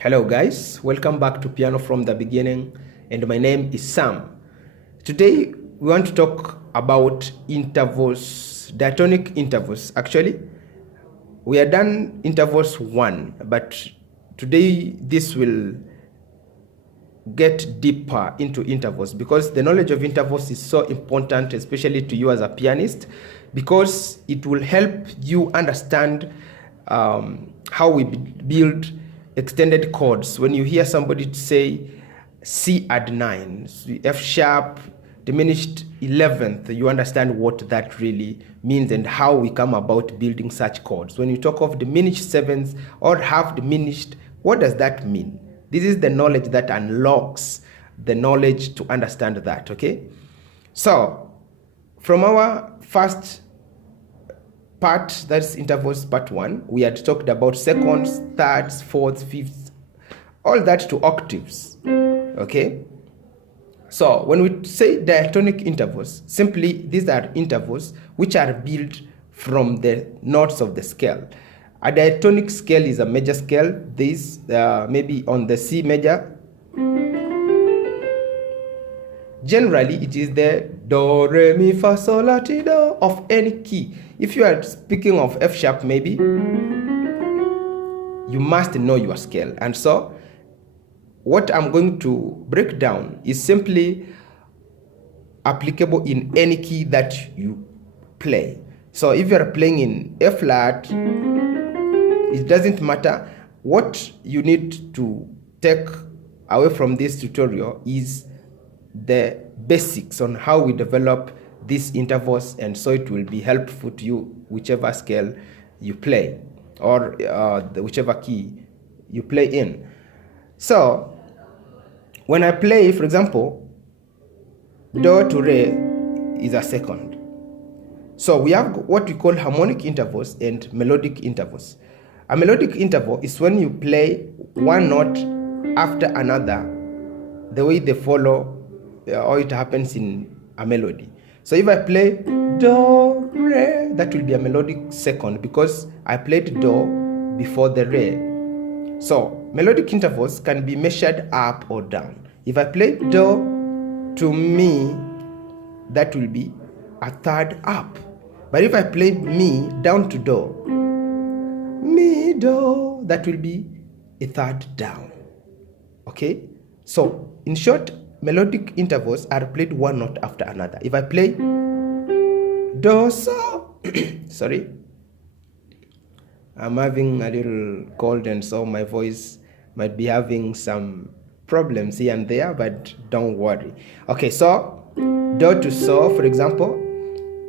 Hello guys, welcome back to Piano from the Beginning, and my name is Sam. Today we want to talk about intervals, diatonic intervals. Actually, we are done intervals 1, but today this will get deeper into intervals because the knowledge of intervals is so important, especially to you as a pianist, because it will help you understand how we build extended chords. When you hear somebody say C add 9, F sharp, diminished 11th, you understand what that really means and how we come about building such chords. When you talk of diminished 7th or half diminished, what does that mean? This is the knowledge that unlocks the knowledge to understand that, okay? So, from our first part, that's intervals part 1, we had talked about seconds, thirds, fourths, fifths, all that to octaves, okay? So when we say diatonic intervals, simply these are intervals which are built from the notes of the scale. A diatonic scale is a major scale. This maybe on the C major. Generally, it is the do, re, mi, fa, sol, la, ti, do of any key. If you are speaking of F sharp, maybe, you must know your scale. And so, what I'm going to break down is simply applicable in any key that you play. So, if you are playing in F flat, it doesn't matter. What you need to take away from this tutorial is the basics on how we develop these intervals, and so it will be helpful to you whichever scale you play or whichever key you play in. So when I play, for example, do to re is a second. So we have what we call harmonic intervals and melodic intervals. A melodic interval is when you play one note after another, the way they follow, or it happens in a melody. So if I play do, re, that will be a melodic second because I played do before the re. So melodic intervals can be measured up or down. If I play do to mi, that will be a third up. But if I play mi down to do, mi, do, that will be a third down. Okay? So in short, melodic intervals are played one note after another. If I play do, so, sorry, I'm having a little cold and so my voice might be having some problems here and there, but don't worry. Okay, so do to so, for example,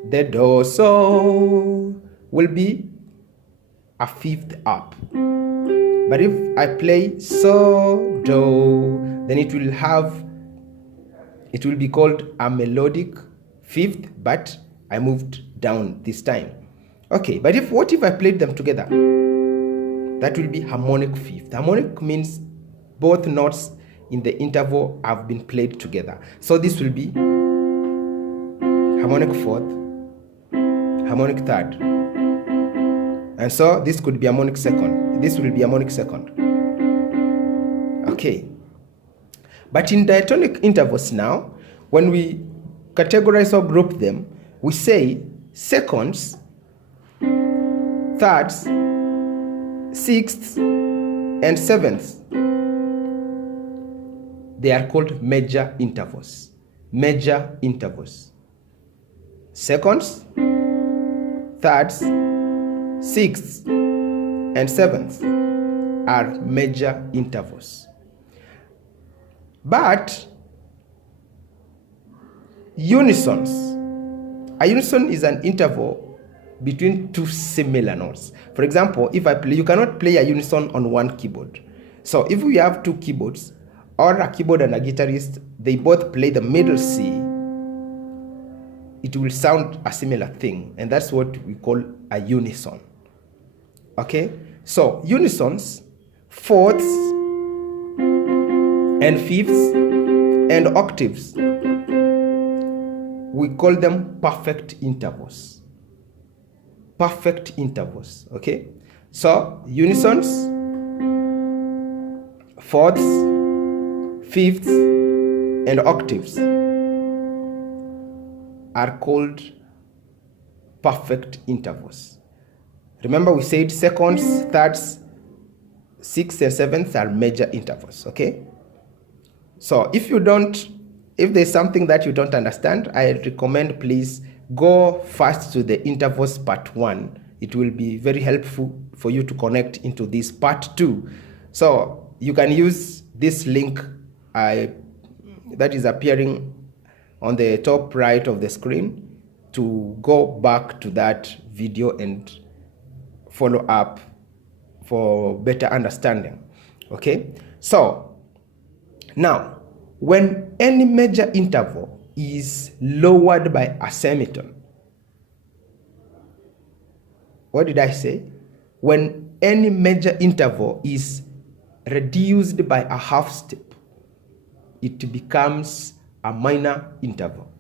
the do, so will be a fifth up. But if I play so, do, then it will be called a melodic fifth, but I moved down this time. Okay, but what if I played them together? That will be harmonic fifth. Harmonic means both notes in the interval have been played together. So this will be harmonic fourth, harmonic third. And so this could be harmonic second. This will be harmonic second. Okay. But in diatonic intervals now, when we categorize or group them, we say seconds, thirds, sixths, and sevenths. They are called major intervals. Major intervals. Seconds, thirds, sixths, and sevenths are major intervals. But unisons. A unison is an interval between two similar notes. For example, if I play, you cannot play a unison on one keyboard. So if we have two keyboards, or a keyboard and a guitarist, they both play the middle C, it will sound a similar thing, and that's what we call a unison. Okay? So unisons, fourths, and fifths, and octaves, we call them perfect intervals. Perfect intervals, okay? So, unisons, fourths, fifths, and octaves are called perfect intervals. Remember, we said seconds, thirds, sixths, and sevenths are major intervals, okay? So if there's something that you don't understand, I recommend please go first to the intervals part 1. It will be very helpful for you to connect into this part 2. So you can use this link that is appearing on the top right of the screen to go back to that video and follow up for better understanding. Okay, so now when any major interval is lowered by a semitone, what did I say? When any major interval is reduced by a half step, it becomes a minor interval.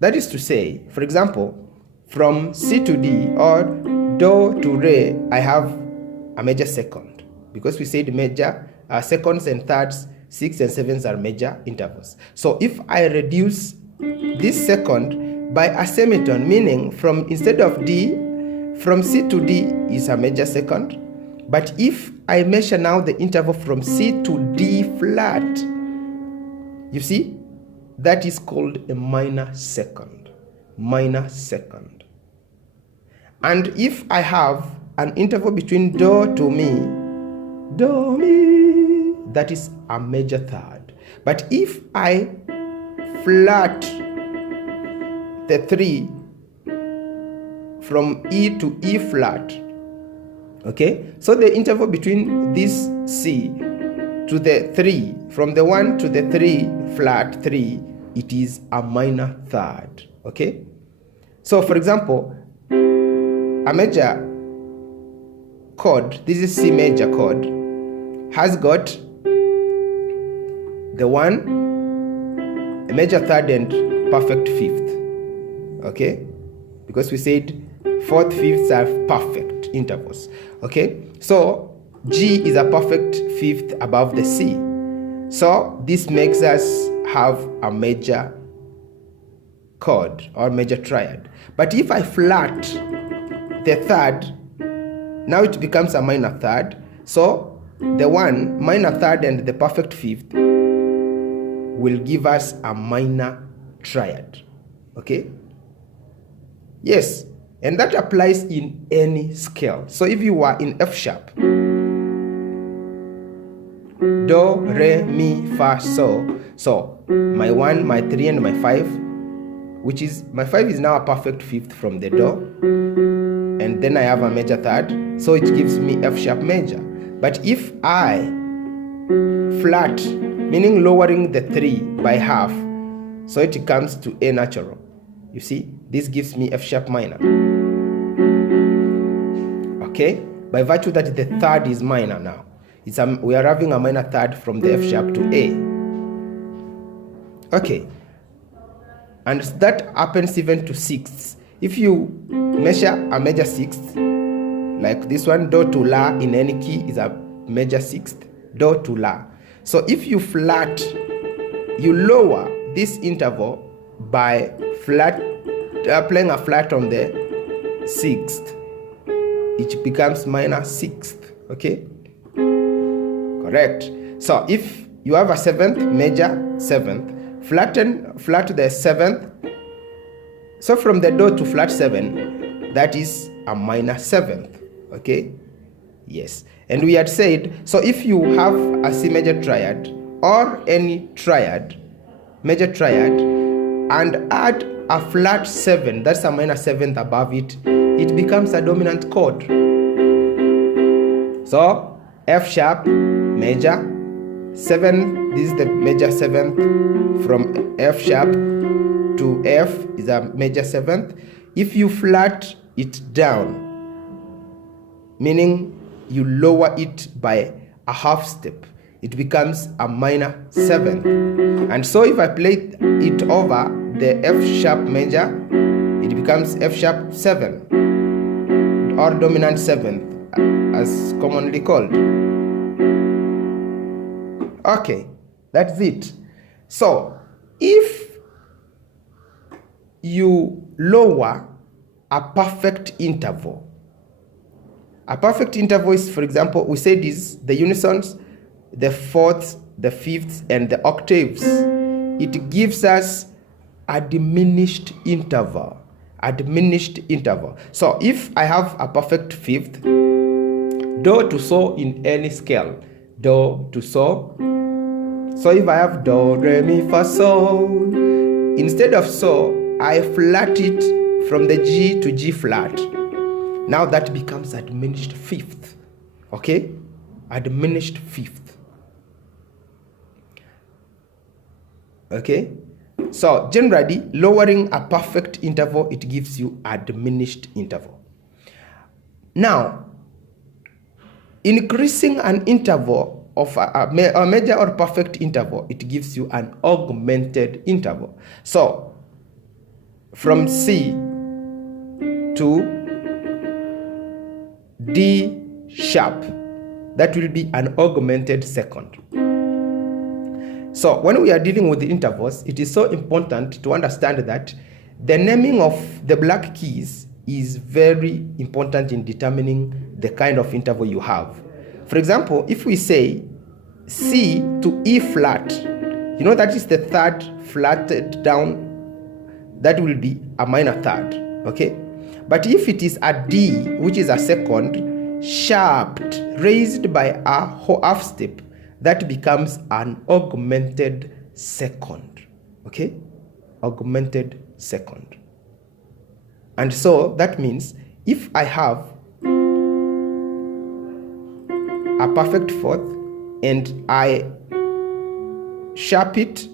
That is to say, for example, from C to D or Do to Re, I have a major second, because we said major seconds and thirds, sixths and sevenths are major intervals. So if I reduce this second by a semitone, meaning instead of D, from C to D is a major second, but if I measure now the interval from C to D flat, you see, that is called a minor second. Minor second. And if I have an interval between Do to Mi, Do Mi, that is a major third. But if I flat the 3 from E to E flat, okay, so the interval between this C to the 3, from the 1 to the 3 flat 3, it is a minor third. Okay, so for example, a major chord, this is C major chord, has got the 1, a major third, and perfect fifth. Okay, because we said fourth, fifths are perfect intervals. Okay, so G is a perfect fifth above the C. So this makes us have a major chord or major triad. But if I flat the third, now it becomes a minor third. So the 1 minor third and the perfect fifth will give us a minor triad. Okay? Yes, and that applies in any scale. So if you were in F sharp, Do, Re, Mi, Fa, So. So my 1, my 3, and my 5, which is, my 5 is now a perfect fifth from the Do, and then I have a major third, so it gives me F sharp major. But if I flat, meaning lowering the 3 by half, so it comes to A natural, you see, this gives me F sharp minor. Okay, by virtue that the third is minor now. We are having a minor third from the F sharp to A. Okay, and that happens even to sixths. If you measure a major sixth, like this one, Do to La in any key is a major sixth, Do to La. So if you flat, you lower this interval by playing a flat on the sixth, it becomes minor sixth. Okay, correct. So if you have a seventh, major seventh, flat the seventh, so from the Do to flat 7, that is a minor seventh. Okay, yes. And we had said, so if you have a C major triad or any triad, major triad, and add a flat 7, that's a minor seventh above it, it becomes a dominant chord. So F sharp major 7, this is the major seventh, from F sharp to F is a major seventh. If you flat it down, meaning you lower it by a half step, it becomes a minor seventh. And so if I play it over the F sharp major, it becomes F sharp 7, or dominant seventh as commonly called. Okay, that's it. So if you lower a perfect interval, is, for example, we said is the unisons, the fourths, the fifths, and the octaves. It gives us a diminished interval. So if I have a perfect fifth, do to sol in any scale, do to sol. So if I have do, re, mi, fa, sol, instead of sol, I flat it from the G to G flat. Now that becomes a diminished fifth. Okay? A diminished fifth. Okay? So generally, lowering a perfect interval, it gives you a diminished interval. Now, increasing an interval of a major or perfect interval, it gives you an augmented interval. So, from C to D sharp, that will be an augmented second. So when we are dealing with the intervals, it is so important to understand that the naming of the black keys is very important in determining the kind of interval you have. For example, if we say C to E flat, you know that is the third flatted down, that will be a minor third, okay? But if it is a D, which is a second, sharped, raised by a half step, that becomes an augmented second, okay? Augmented second. And so that means if I have a perfect fourth and I sharp it,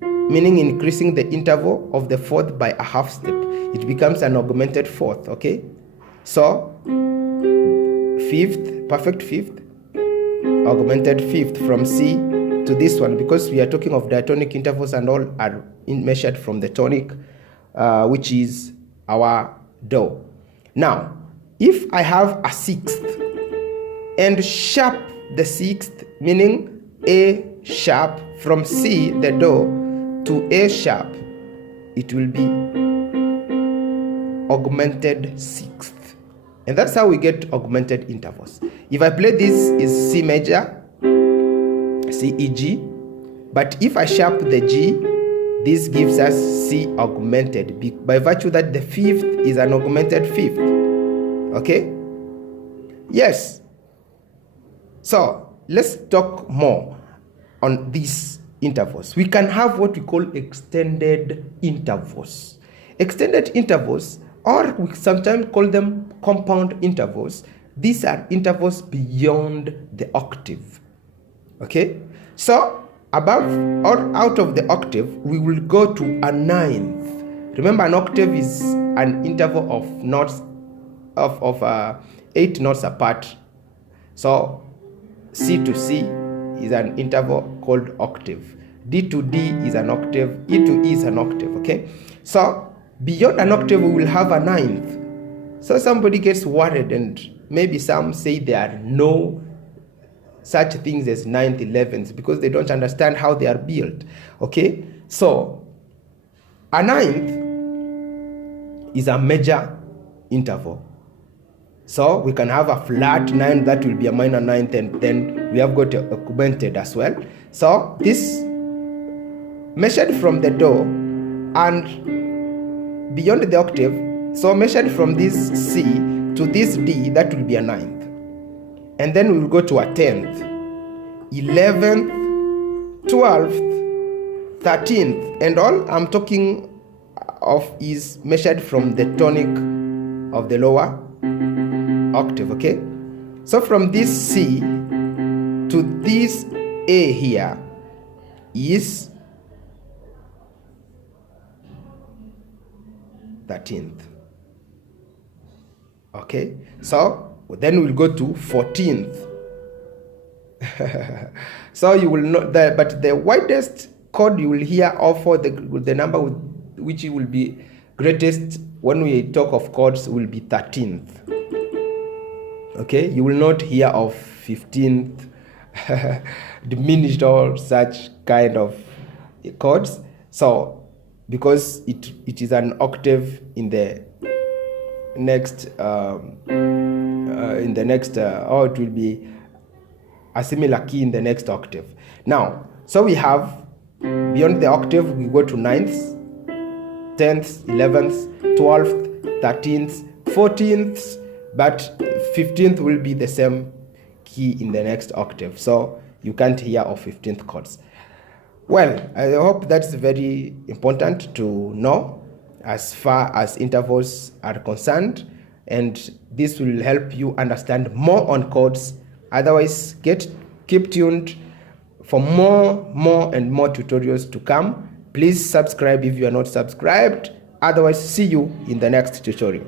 meaning increasing the interval of the fourth by a half step, it becomes an augmented fourth, okay? So fifth, perfect fifth, augmented fifth from C to this one, because we are talking of diatonic intervals and all are measured from the tonic, which is our do. Now, if I have a sixth and sharp the sixth, meaning A sharp from C, the do, to A sharp, it will be augmented sixth. And that's how we get augmented intervals. If I play this is C major, C, E, G, but if I sharp the G, this gives us C augmented, by virtue that the fifth is an augmented fifth. Okay? Yes. So, let's talk more on these intervals. We can have what we call extended intervals. Extended intervals, or we sometimes call them compound intervals. These are intervals beyond the octave. Okay? So, above or out of the octave, we will go to a ninth. Remember, an octave is an interval of notes of 8 notes apart. So, C to C is an interval called octave. D to D is an octave. E to E is an octave. Okay? So, beyond an octave, we will have a ninth. So somebody gets worried, and maybe some say there are no such things as ninth, 11th, because they don't understand how they are built. Okay? So, a ninth is a major interval. So, we can have a flat ninth, that will be a minor ninth, and then we have got augmented as well. So, this measured from the do and beyond the octave, so measured from this C to this D, that will be a ninth. And then we will go to a 10th, 11th, 12th, 13th, and all I'm talking of is measured from the tonic of the lower octave, okay? So from this C to this A here is 13th. Okay, so then we'll go to 14th. So you will know that, but the widest chord you will hear, or for the number with which it will be greatest when we talk of chords, will be 13th. Okay, you will not hear of 15th, diminished or such kind of chords. So because it is an octave in the next or it will be a similar key in the next octave. Now, so we have beyond the octave, we go to 9th, 10th, 11th, 12th, 13th, 14th, but 15th will be the same key in the next octave. So you can't hear of 15th chords. Well, I hope that's very important to know as far as intervals are concerned, and this will help you understand more on chords. Otherwise, keep tuned for more and more tutorials to come. Please subscribe if you are not subscribed. Otherwise, see you in the next tutorial.